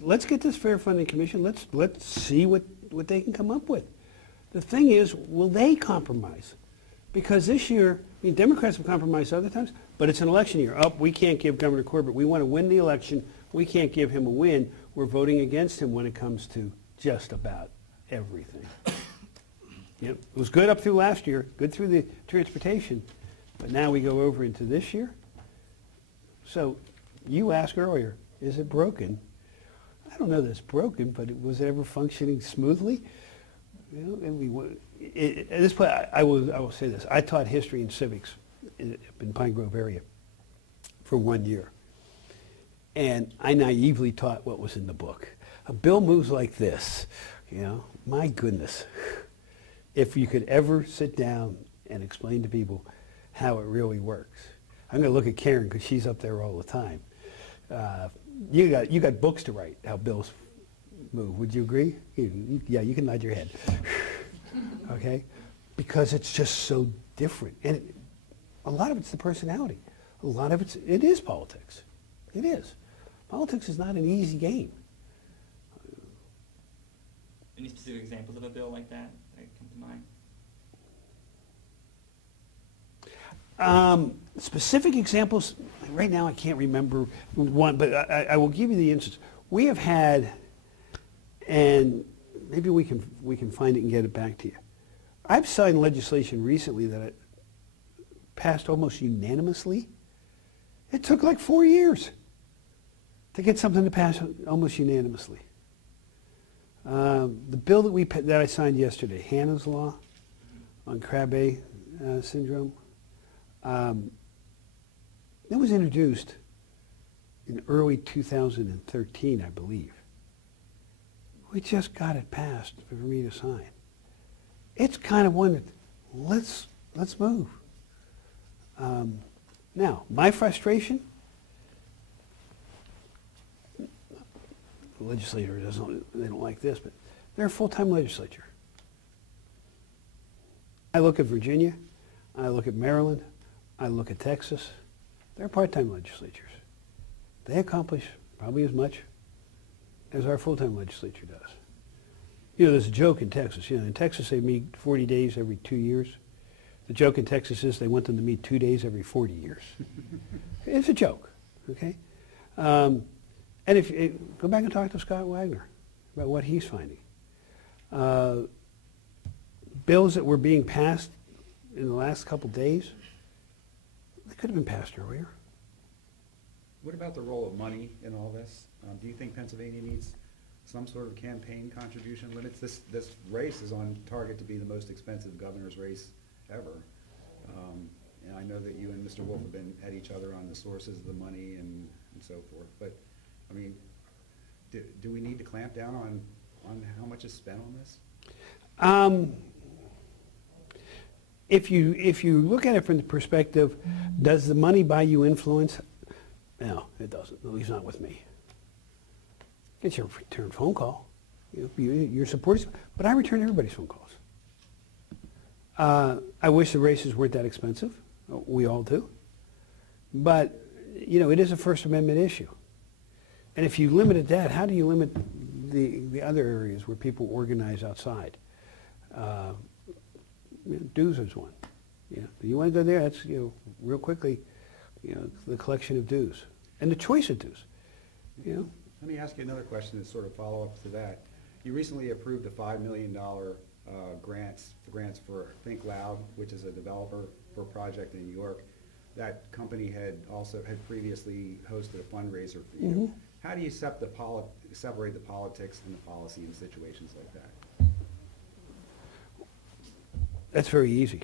Let's get this Fair Funding Commission. Let's see what they can come up with. The thing is, will they compromise? Because this year, Democrats have compromised other times, but it's an election year. Oh, we can't give Governor Corbett. We want to win the election. We can't give him a win. We're voting against him when it comes to just about everything. It was good up through last year, good through the transportation, but now we go over into this year. So you asked earlier, is it broken? I don't know that it's broken, but was it ever functioning smoothly? At this point, I will say this. I taught history and civics in Pine Grove area for 1 year. And I naively taught what was in the book. A bill moves like this. My goodness. If you could ever sit down and explain to people how it really works. I'm going to look at Karen because she's up there all the time. You got books to write how bills move. Would you agree? Yeah, you can nod your head. Okay? Because it's just so different. And a lot of it's the personality. A lot of it is politics. It is. Politics is not an easy game. Any specific examples of a bill like that come to mind? Specific examples, right now I can't remember one, but I will give you the instance. We have had, and maybe we can find it and get it back to you. I've signed legislation recently that it passed almost unanimously. It took like 4 years to get something to pass almost unanimously. The bill that I signed yesterday, Hannah's Law on Krabbe syndrome, it was introduced in early 2013, I believe. We just got it passed for me to sign. It's kind of one that let's move. Now, my frustration. The legislator they don't like this, but they're a full-time legislature. I look at Virginia, I look at Maryland, I look at Texas. They're part-time legislatures. They accomplish probably as much as our full-time legislature does. There's a joke in Texas. In Texas they meet 40 days every 2 years. The joke in Texas is they want them to meet 2 days every 40 years. It's a joke, okay? And if, go back and talk to Scott Wagner about what he's finding. Bills that were being passed in the last couple days, they could have been passed earlier. What about the role of money in all this? Do you think Pennsylvania needs some sort of campaign contribution limits? This race is on target to be the most expensive governor's race ever. And I know that you and Mr. Wolf have been at each other on the sources of the money and so forth. But, I mean, do we need to clamp down on how much is spent on this? If you look at it from the perspective, does the money buy you influence? No, it doesn't. At least not with me. It's your return phone call. Your supporters, but I return everybody's phone calls. I wish the races weren't that expensive. We all do. But, it is a First Amendment issue. And if you limited that, how do you limit the other areas where people organize outside? Dues is one. You want to go there, that's, real quickly, the collection of dues. And the choice of dues. Let me ask you another question to sort of follow up to that. You recently approved a $5 million grants for Think Loud, which is a developer for a project in New York. That company had previously hosted a fundraiser for you. Mm-hmm. How do you separate the politics and the policy in situations like that? That's very easy.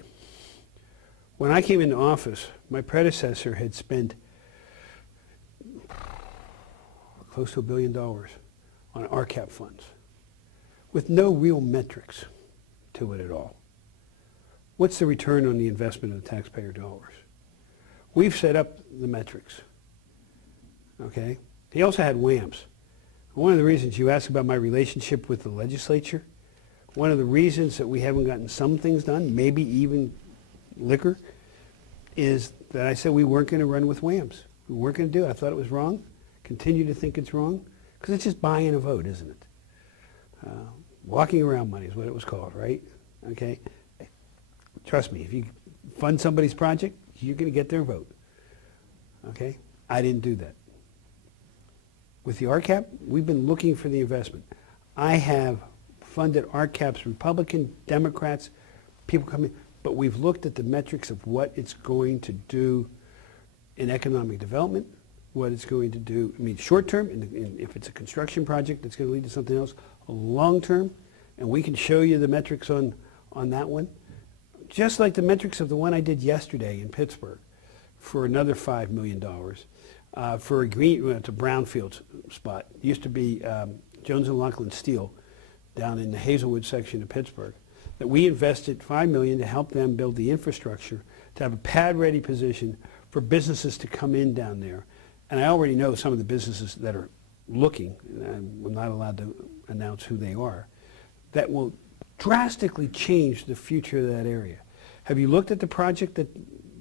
When I came into office, my predecessor had spent close to $1 billion on RCAP funds with no real metrics to it at all. What's the return on the investment of the taxpayer dollars? We've set up the metrics, okay? He also had WAMs. One of the reasons you asked about my relationship with the legislature, one of the reasons that we haven't gotten some things done, maybe even liquor, is that I said we weren't going to run with WAMs. We weren't going to do it. I thought it was wrong. Continue to think it's wrong. Because it's just buying a vote, isn't it? Walking around money is what it was called, right? Okay? Trust me, if you fund somebody's project, you're going to get their vote. Okay? I didn't do that. With the RCAP, we've been looking for the investment. I have funded RCAPs, Republican, Democrats, people coming, but we've looked at the metrics of what it's going to do in economic development, what it's going to do, short term, if it's a construction project that's going to lead to something else, long term, and we can show you the metrics on that one. Just like the metrics of the one I did yesterday in Pittsburgh for another $5 million for a it's a brownfield spot. It used to be Jones and Laughlin Steel down in the Hazelwood section of Pittsburgh, that we invested $5 million to help them build the infrastructure to have a pad-ready position for businesses to come in down there. And I already know some of the businesses that are looking, and I'm not allowed to announce who they are, that will drastically change the future of that area. Have you looked at the project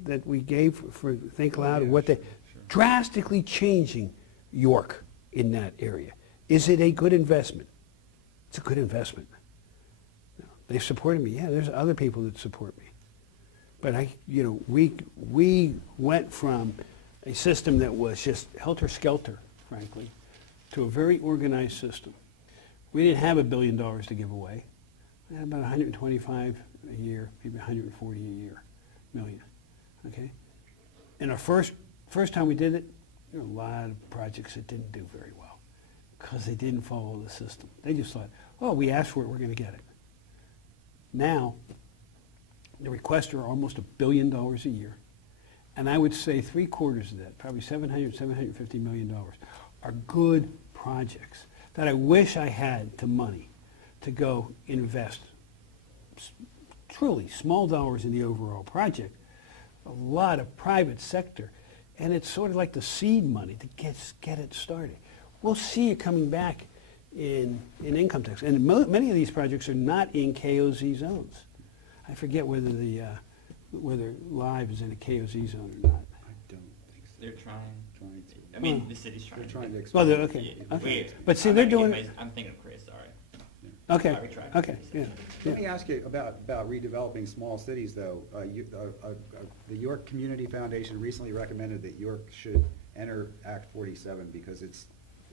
that we gave for Think Loud? Yeah, what they sure. drastically changing York in that area. Is it a good investment? It's a good investment. No, they've supported me. Yeah, there's other people that support me. But we went from a system that was just helter-skelter, frankly, to a very organized system. We didn't have $1 billion to give away. We had about 125 a year, maybe 140 a year, million. Okay? And our first time we did it, there were a lot of projects that didn't do very well because they didn't follow the system. They just thought, oh, we asked for it, we're going to get it. Now, the requests are almost $1 billion a year. And I would say 3/4 of that, probably $750 million, are good projects that I wish I had the money to go invest truly small dollars in the overall project, a lot of private sector, and it's sort of like the seed money to get it started. We'll see it coming back in income tax. And many of these projects are not in KOZ zones. I forget whether whether Live is in a KOZ zone or not. I don't think so. They're trying. To. I mean, the city's trying. They're trying to Well, expand. okay. Yeah, Okay. wait, But see, I'm they're not doing. getting my- I'm thinking of Chris, sorry. Okay. Sorry, we tried. Okay. Yeah. Let me ask you about redeveloping small cities, though. The York Community Foundation recently recommended that York should enter Act 47 because it's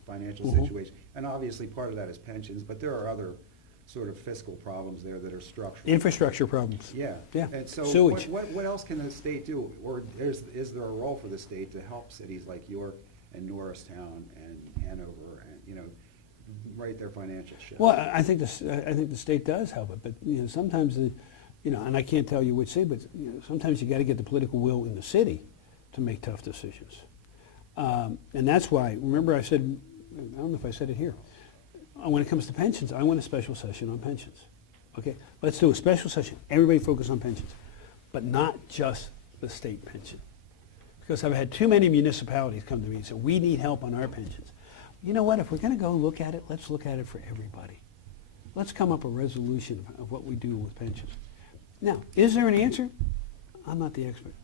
financial Mhm. situation. And obviously, part of that is pensions, but there are other sort of fiscal problems there that are structural. Infrastructure problems. Yeah. Yeah. And so Sewage. what else can the state do? Or is there a role for the state to help cities like York and Norristown and Hanover and, you know, right their financial ship? Well, I think the state does help it, but, you know, sometimes, you know, and I can't tell you which city, but, you know, sometimes you got to get the political will in the city to make tough decisions. And that's why, remember I said, I don't know if I said it here, when it comes to pensions, I want a special session on pensions. Okay, let's do a special session. Everybody focus on pensions, but not just the state pension. Because I've had too many municipalities come to me and say, we need help on our pensions. You know what, if we're going to go look at it, let's look at it for everybody. Let's come up with a resolution of what we do with pensions. Now, is there an answer? I'm not the expert.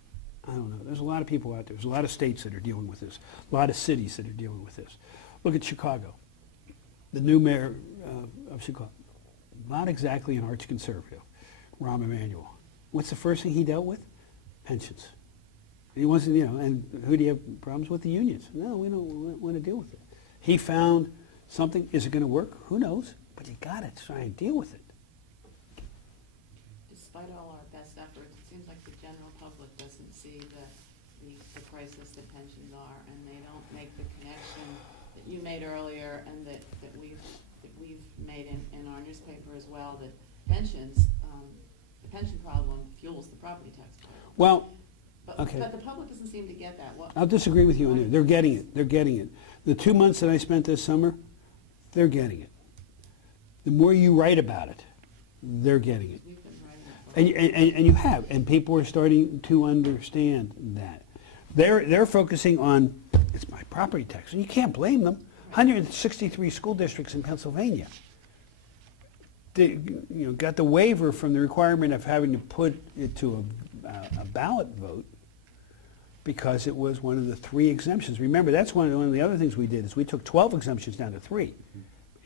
I don't know. There's a lot of people out there. There's a lot of states that are dealing with this. A lot of cities that are dealing with this. Look at Chicago. The new mayor of Chicago, not exactly an arch conservative, Rahm Emanuel. What's the first thing he dealt with? Pensions. He wasn't, you know, and who do you have problems with? The unions. No, we don't want to deal with it. He found something. Is it going to work? Who knows? But you got to try and deal with it. Despite all our best efforts, it seems like the general public doesn't see the crisis that pensions are, and they don't make the connection that you made earlier and that we've made in our newspaper as well, that pensions, the pension problem fuels the property tax problem. Well, But, okay. but the public doesn't seem to get that. I'll disagree with you on that. They're getting it. They're getting it. The 2 months that I spent this summer, they're getting it. The more you write about it, they're getting it. We've been writing it for And you have, and people are starting to understand that. They're focusing on, it's my property tax, and you can't blame them. 163 school districts in Pennsylvania, they, you know, got the waiver from the requirement of having to put it to a ballot vote because it was one of the 3 exemptions. Remember, that's one of the other things we did is we took 12 exemptions down to 3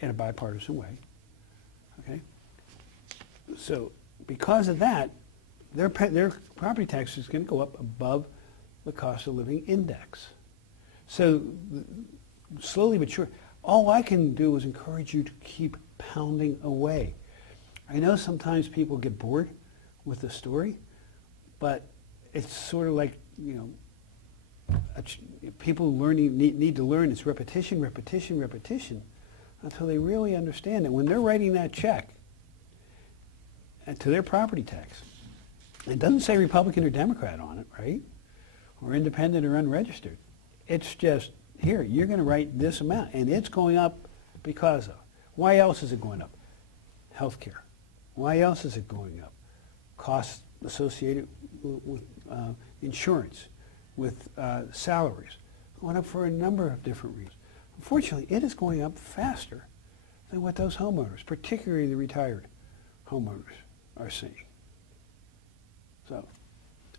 in a bipartisan way. Okay, so because of that, their property tax is going to go up above the cost of living index. So slowly but sure, all I can do is encourage you to keep pounding away. I know sometimes people get bored with the story, but it's sort of like, you know, people need to learn. It's repetition, repetition, repetition, until they really understand that when they're writing that check to their property tax, it doesn't say Republican or Democrat on it, right? Or independent or unregistered. It's just, here, you're going to write this amount, and it's going up because of. Why else is it going up? Healthcare. Why else is it going up? Costs associated with insurance, with salaries. Going up for a number of different reasons. Unfortunately, it is going up faster than what those homeowners, particularly the retired homeowners, are seeing. So,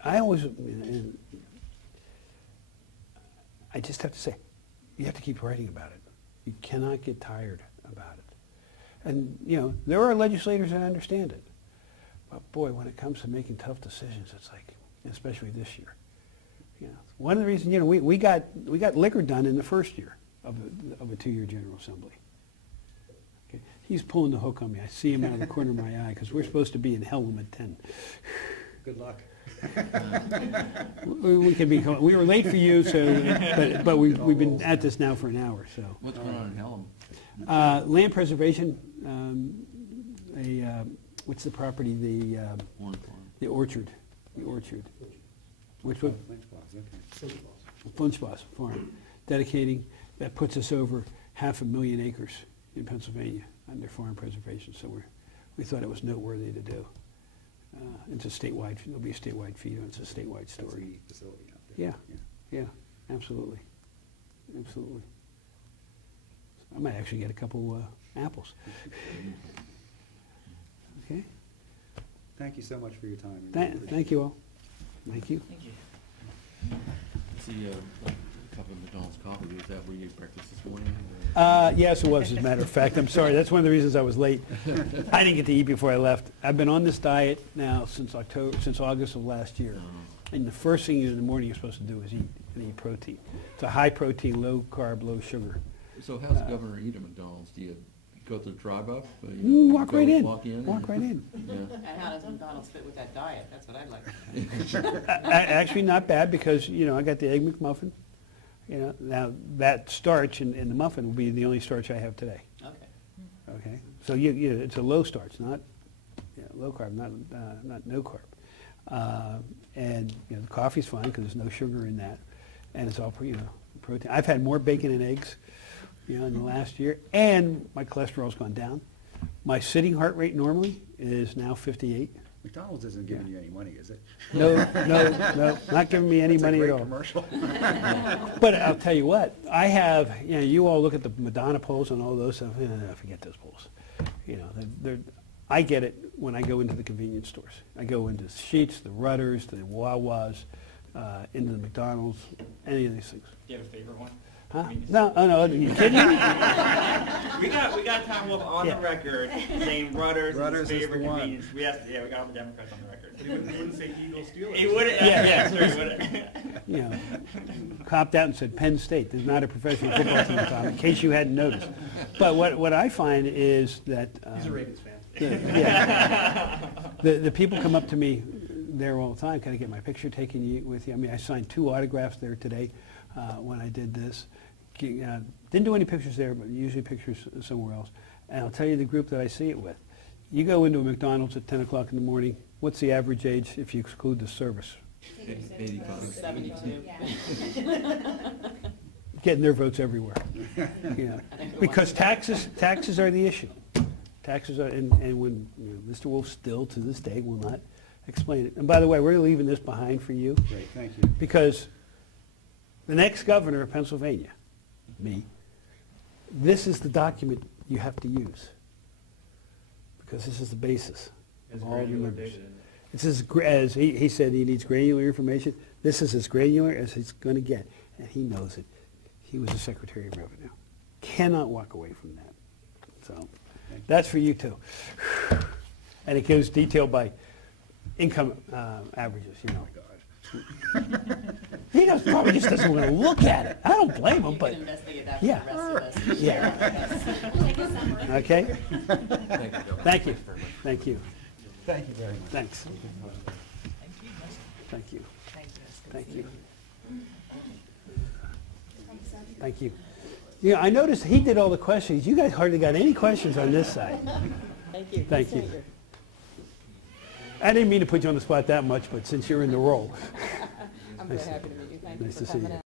I always, I just have to say, you have to keep writing about it. You cannot get tired about it. And, you know, there are legislators that understand it. But boy, when it comes to making tough decisions, it's like, especially this year. You know, one of the reasons, you know, we got liquor done in the first year of a 2-year General Assembly. Okay. He's pulling the hook on me. I see him out of the corner of my eye because we're supposed to be in Element 10. Good luck. We were late for you, so but we've been at this now for an hour. So What's going on in Helm? land preservation. What's the property? Horn Farm. The orchard. The orchard. Which one? Funchbos Farm. Dedicating. That puts us over 500,000 acres in Pennsylvania under farm preservation. So we thought it was noteworthy to do. It's a statewide. There'll be a statewide feed. It's a statewide That's a story. neat facility out there. Yeah, absolutely, absolutely. I might actually get a couple apples. Okay. Thank you so much for your time. We really appreciate Thank you all. Thank you. Thank you. I see a cup of McDonald's coffee. Was that where you ate breakfast this morning? Yes, it was, as a matter of fact. I'm sorry. That's one of the reasons I was late. I didn't get to eat before I left. I've been on this diet now since August of last year. And the first thing in the morning you're supposed to do is eat protein. It's a high protein, low carb, low sugar So how's the governor eat at McDonald's? Do you go to the drive-up? Walk right in. Walk in? Walk right in. Yeah. And how does McDonald's fit with that diet? That's what I'd like to know. Actually, not bad, because, I got the Egg McMuffin. Now, that starch in the muffin will be the only starch I have today. Okay. Okay? So it's a low starch, not low carb, not no carb. And the coffee's fine because there's no sugar in that, and it's all protein. I've had more bacon and eggs, in the last year, and my cholesterol's gone down. My sitting heart rate normally is now 58. McDonald's isn't giving you any money, is it? No, not giving me any money at all. That's a great commercial. But I'll tell you what, I have, you all look at the Madonna polls and all those stuff, forget those polls. I get it when I go into the convenience stores. I go into Sheetz, the Rudders, the Wawas, into the McDonald's, any of these things. Do you have a favorite one? Huh? No, are you kidding me? We got Tom Wolf on the record saying Rudders is his is favorite the one. convenience. We got all the Democrats on the record. But he wouldn't say Eagles, Steelers. He wouldn't. Yeah, sure, he wouldn't. Copped out and said Penn State. There's not a professional football team, Tom, in case you hadn't noticed. But what I find is that He's a Ravens fan. the people come up to me there all the time. Can I get my picture taken with you? I mean, I signed 2 autographs there today when I did this. Didn't do any pictures there, but usually pictures somewhere else. And I'll tell you the group that I see it with. You go into a McDonald's at 10 o'clock in the morning. What's the average age if you exclude the service? 85. 72. Getting their votes everywhere. Because taxes are the issue. Taxes are, and when Mr. Wolf still to this day will not explain it. And by the way, we're leaving this behind for you. Great, thank you. Because the next governor of Pennsylvania, me, this is the document you have to use. Because this is the basis of all the members. It's as he said he needs granular information. This is as granular as it's going to get. And he knows it. He was the Secretary of Revenue. Cannot walk away from that. So that's for you too. And it goes detailed by income averages, He probably just doesn't want to look at it. I don't blame him, You but can investigate that yeah. for the rest of us. Yeah. Okay. Thank you. Thank you. Thank you very much. Thanks. Thank you. Thank you. Thank you. I noticed he did all the questions. You guys hardly got any questions on this side. Thank you. Thank you. I didn't mean to put you on the spot that much, but since you're in the role. I'm very happy to meet you. Thank you Nice for to see coming you. in.